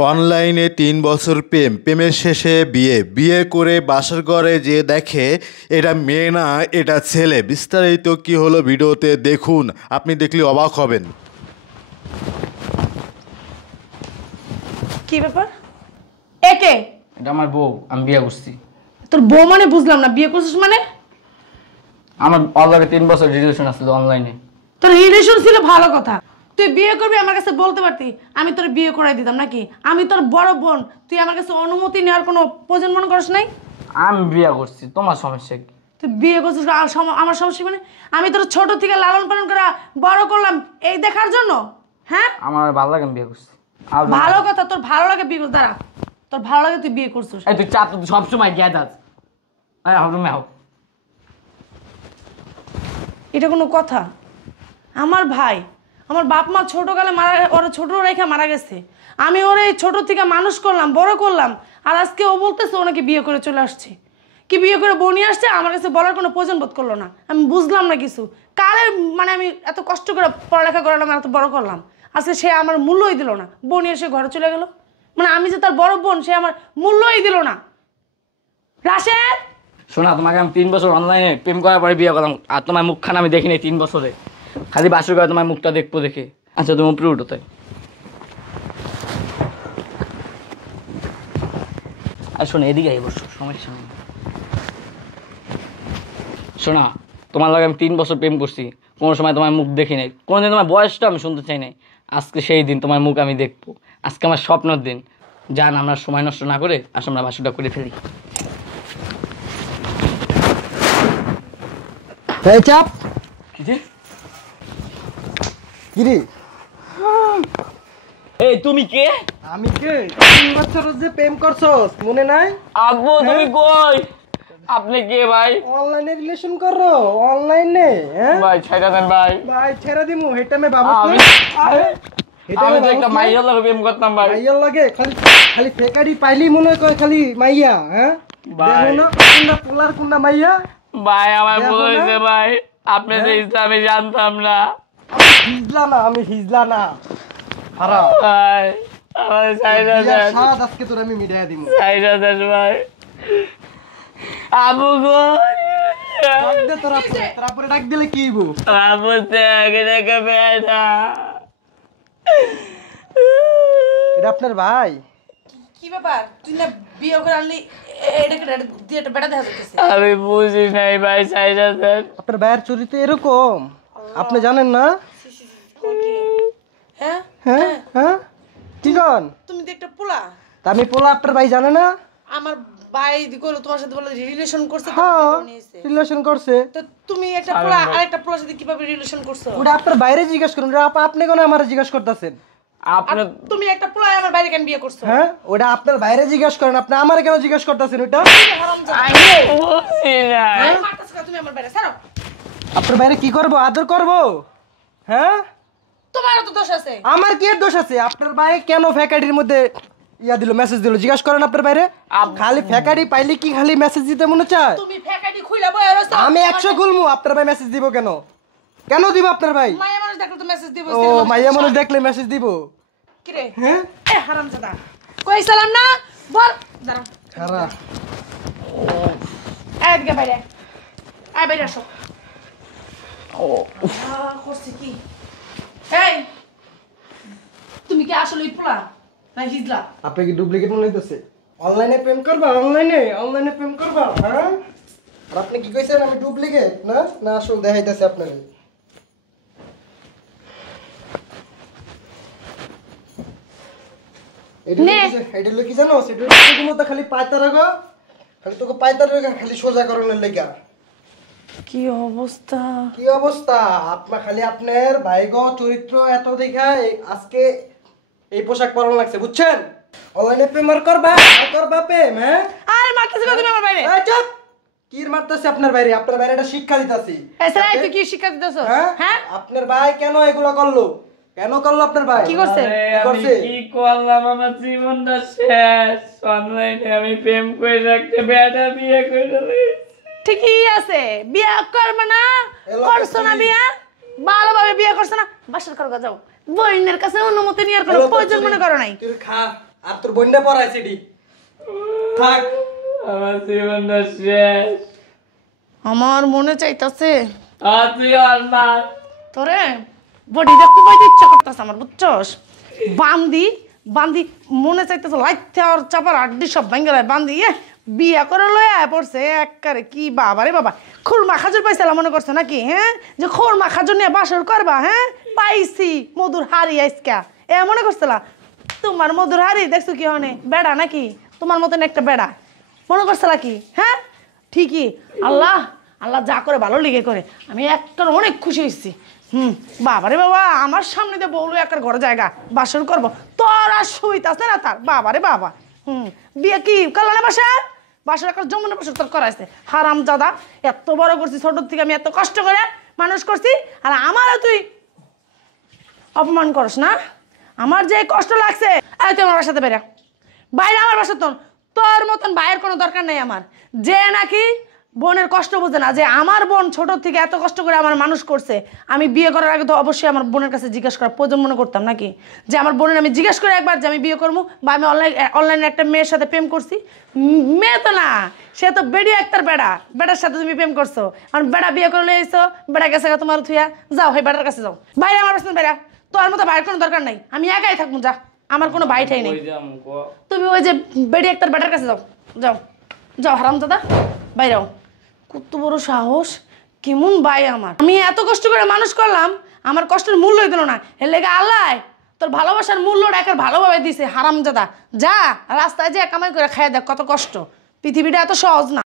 অনলাইনে ৩ বছর প্রেম, প্রেমের শেষে বিয়ে, বিয়ে করে বাসার ঘরে যে দেখে এটা মেয়ে না এটা ছেলে। বিস্তারিত কি হলো ভিডিওতে দেখুন, আপনি দেখলে অবাক হবেন। কি ব্যাপার? একে এটা আমার বউ, আমি বিয়ে করছি। তোর বউ মানে বুঝলাম না, বিয়ে করছিস মানে? আমার অলরেডি 3 বছর রিলেশন আছে অনলাইনে। তোর রিলেশন ছিল ভালো কথা, তুই বিয়ে করবি আমার কাছে বলতে পারতি, আমি তোর বিয়ে করাই দিতাম নাকি? আমি তোর বড় বোন, তুই আমার কাছে অনুমতি নেওয়ার কোনো প্রয়োজন মনে করিস নাই? আমি বিয়ে করছি, তোমার সমস্যা কি? তুই বিয়ে করছিস আমার সমস্যা মানে? আমি তোর ছোট থেকে লালন পালন করে বড় করলাম এই দেখার জন্য? হ্যাঁ, আমার ভালো লাগে আমি বিয়ে করছি। আর ভালো কথা, তোর ভালো লাগে বিয়ে করতে? দাঁড়া, তোর ভালো লাগে তুই বিয়ে করছিস? এই তুই চাপ, তুই সবসময় গ্যাদ আস। আয় রুমে হোক। এটা কোনো কথা? আমার ভাই, আমার বাপ মা ছোটকালে মারা, ওরা ছোট রেখা মারা গেছে, আমি ওরা এই ছোট থেকে মানুষ করলাম, বড় করলাম, আর আজকে ও বলতেছে ওনাকে বিয়ে করে চলে আসছে। কি বিয়ে করে বউ নিয়ে আসছে, আমার কাছে বলার কোনো প্রয়োজন বোধ করলো না। আমি বুঝলাম না কিছু, কারে মানে আমি এত কষ্ট করে পড়ালেখা করলাম, এত বড় করলাম, আজকে সে আমার মূল্যই দিল না, বউ নিয়ে এসে ঘরে চলে গেল। মানে আমি যে তার বড় বোন, সে আমার মূল্যই দিল না। রাশেদ, শোনা, তোমাকে আমি 3 বছর অনলাইনে প্রেম করার পরে বিয়ে করলাম, আর তোমার মুখখানা আমি দেখিনি 3 বছরে। খালি বাসর করে তোমার মুখটা দেখবো দেখে। আচ্ছা তুমি উপরে উঠো তাই। আর শোনো, এদিকে আই বসো, সমস্যা নেই। শোনা, তোমার লাগে আমি 3 বছর প্রেম করছি, কোনো সময় তোমার মুখ দেখি নাই, কোনোদিন তোমার বয়সটা আমি শুনতে চাই নাই। আজকে সেই দিন, তোমার মুখ আমি দেখবো। আজকে আমার স্বপ্নের দিন। যান, আমরা সময় নষ্ট না করে আসো আমরা বাসরটা করে ফেলি। এই চাপ কিরে? এই তুমি কে? আমি কে? 3 বছর যে প্রেম করছস মনে নাই? আব্বু তুমি কই? আপনি কে ভাই? অনলাইনে রিলেশন করো? অনলাইনে? হ্যাঁ ভাই ছেড়ে দেন ভাই। ভাই ছেড়ে দিমু, হেটা মে বাবু আমি আমি তো একটা মাইয়ার লাগে প্রেম করতাম ভাই। মাইয়ার লাগে খালি খালি ফেকারি পাইলি মনে কয় খালি মাইয়া। হ্যাঁ ভাই। দেখো না কোনটা পোলার কোনটা মাইয়া। ভাই আমার ভুল দেখো না? হয়েছে ভাই, আপনি যে ইসলামে জানতাম না আমি হিজলা না হারাম। ভাই। আমার সাইডা দেন, সাদ আজকে তোর আমি মিটাইয়া দিমু। সাইডা দেন ভাই। আবু গো, ডাক দে তোরা, তারপরে ডাক দিলে কি হইব? আবু থেকে দেখে বেটা। এটা আপনার ভাই? কি ব্যাপার? তুই না বিয়ে করে আনলি, এটাকে দিয়ে একটা বেটা দেখা যাচ্ছে। আমি বুঝি নাই ভাই, সাইডা দেন। আপনার ভাইয়ের চরিত্র এরকম, আপনি জানেন না? হ্যাঁ হ্যাঁ হ্যাঁ কি কন? তুমি তো একটা পোলা। তা আমি পোলা, আপনার ভাই জানে না? আমার ভাই কইলো তোমার সাথে বলে রিলেশন করছে, হ্যাঁ রিলেশন করছে। তো তুমি একটা পোলা আরেকটা পোলার সাথে কিভাবে রিলেশন করছো? ওটা আপনার বাইরে জিজ্ঞেস করুন, ওটা আপনি কেন আমার জিজ্ঞেস করতেছেন? আপনি তুমি একটা পোলা আমার বাইরে কেন বিয়ে করছো? হ্যাঁ ওটা আপনার বাইরে জিজ্ঞেস করেন, আপনি আমার কেন জিজ্ঞেস করতেছেন? ওটা আমি বুঝি নাই। মারতেছো কেন তুমি আমার বাইরে? ছাড়ো। আপনার বাইরে কি করব? আদর করব? হ্যাঁ তোমারও তো দোষ আছে। আমার কি এর দোষ আছে? আপনার ভাই কেন ফ্যাকাটির মধ্যে ইয়া দিল, মেসেজ দিল? জিজ্ঞেস করেন আপনার বাইরে। খালি ফ্যাকাটি পাইলে কি খালি মেসেজ দিতে মনে চায়? তুমি ফ্যাকাটি খুইলা বইয়া রইছো। আমি 100 খুলমু, আপনার ভাই মেসেজ দিব কেন? কেন দিব আপনার ভাই? মাইয়া মানুষ দেখলে তো মেসেজ দিব। ও মাইয়া মানুষ দেখলে মেসেজ দিব? কি রে? হ্যাঁ এ হারামজাদা, কই সালাম না বল। দাঁড়াও, খারা আয় দিকে বাইরে, আয় বাইরে আসো। ও করছে কি? এই তুমি কি আসলে পোলা না হিজলা? আপনি কি ডুপ্লিকেট মনে হইতেছে? অনলাইনে প্রেম করবা? অনলাইনে প্রেম করবা? হ্যাঁ আর আপনি কি কইছেন আমি ডুপ্লিকেট? না না আসল দেখাইতেছে আপনারে। এটা হলো কি জানো? সেটা হলো মতো খালি পায়তা রাখো, খালি তোকে পায়তা রাখো, খালি সোজা করণের লেগা। কি অবস্থা? কি অবস্থা? আপনার খালি আপনার ভাইগো চরিত্র এত দেখা আজকে এই পোশাক পরানো লাগছে, বুঝছেন? অনলাইনে প্রেম আর করবা প্রেম? হ্যাঁ আরে মারতেছ তুমি আমার বাইরে? এই চুপ! কি মারতেছে আপনার বাইরে? আপনার বাইরে একটা শিক্ষা দিতাছি। এসরাই তুই কি শিক্ষা দিতেছ? হ্যাঁ আপনার ভাই কেন এগুলো করলো? কেন করলো আপনার ভাই? কি করছে? আমি কি করলাম? আমার জীবনটা শেষ। অনলাইনে আমি প্রেম করে রাখতে বেটা বিয়ে করে ফেলেছি। ঠিকই আছে, বিয়ে করবে না? করছো না বিয়ে? ভালোভাবে বিয়ে করছো না? বাসার করবা যাও, বোনের কাছে অনুমতি নেওয়ার কোনো প্রয়োজন মনে করো নাই। তুই খা, আর তোর বন্যা পড়াইছে ডি থাক। আমার জীবনটা শেষ। আমার মনে চাইতাছে আর না তোরে বডিটা কুপাইতে ইচ্ছা করতেছে আমার, বুঝছস? বান্দি বান্দি মনে চাইতেছে লাইতে আর চাপার আড্ডি সব ভাঙ্গে বান্দি বিয়া করে লয়ে আয় পড়ছে একবারে। কি বাবা রে বাবা, খুরমা খাজুর পাইছিলাম মনে করছে নাকি? হ্যাঁ, যে খুরমা খাজুর নিয়ে বাসর করবা? হ্যাঁ, পাইছি মধুর হাড়ি আইসকা এ মনে করছিলা? তোমার মধুর হাড়ি দেখছো কি হনে বেড়া নাকি? তোমার মতন একটা বেড়া মনে করছিলা কি? হ্যাঁ ঠিকই, আল্লাহ আল্লাহ যা করে ভালো লেগে করে। আমি একটার অনেক খুশি হয়েছি। বাবারে বাবা, আমার সামনে দিয়ে বউলো একটা ঘরে জায়গা বাসন করবো, তোর আর শুইতাছে না তার। বাবারে বাবা, বিয়ে কি করলা না বাসা? বাসার একটা জমনে বসে তোর করাইছে হারাম দাদা। এত বড় করছি ছোট থেকে, আমি এত কষ্ট করে মানুষ করছি, আর আমারও তুই অপমান করস না? আমার যে কষ্ট লাগছে, তুই আমার বাসাতে বেরা, বাইরে আমার বাসা। তোর মতন ভাইয়ের কোনো দরকার নেই আমার, যে নাকি বোনের কষ্ট বোঝে না। যে আমার বোন ছোট থেকে এত কষ্ট করে আমার মানুষ করছে, আমি বিয়ে করার আগে তো অবশ্যই আমার বোনের কাছে জিজ্ঞেস করার প্রয়োজন মনে করতাম নাকি? যে আমার বোনের আমি জিজ্ঞেস করি একবার যে আমি বিয়ে করবো, বা আমি অনলাইনে একটা মেয়ের সাথে প্রেম করছি। মেয়ে তো না, সে তো বেড়ি একটার বেড়া, বেড়ার সাথে তুমি প্রেম করছো। কারণ বেড়া বিয়ে করে লয়ে এসো, বেড়া গেছে তোমার থুয়া, যাও হয় বেড়ার কাছে যাও, বাইরে আমার কাছে বেড়া। তোর মতো ভাইয়ের কোনো দরকার নাই, আমি একাই থাকবো, যা, আমার কোনো ভাই ঠাই নেই। তুমি ওই যে বেড়ি একটার বেটার কাছে যাও, যাও যাও হারাম দাদা, বাইরেও। কত বড় সাহস, কেমন ভাই আমার! আমি এত কষ্ট করে মানুষ করলাম, আমার কষ্টের মূল্যই দিল না। এর লেগে আল্লাহ তোর ভালোবাসার মূল্যটা একের ভালোভাবে দিছে হারাম দাদা। যা রাস্তায় যে কামাই করে খাই দেখ, কত কষ্ট। পৃথিবীটা এত সহজ না।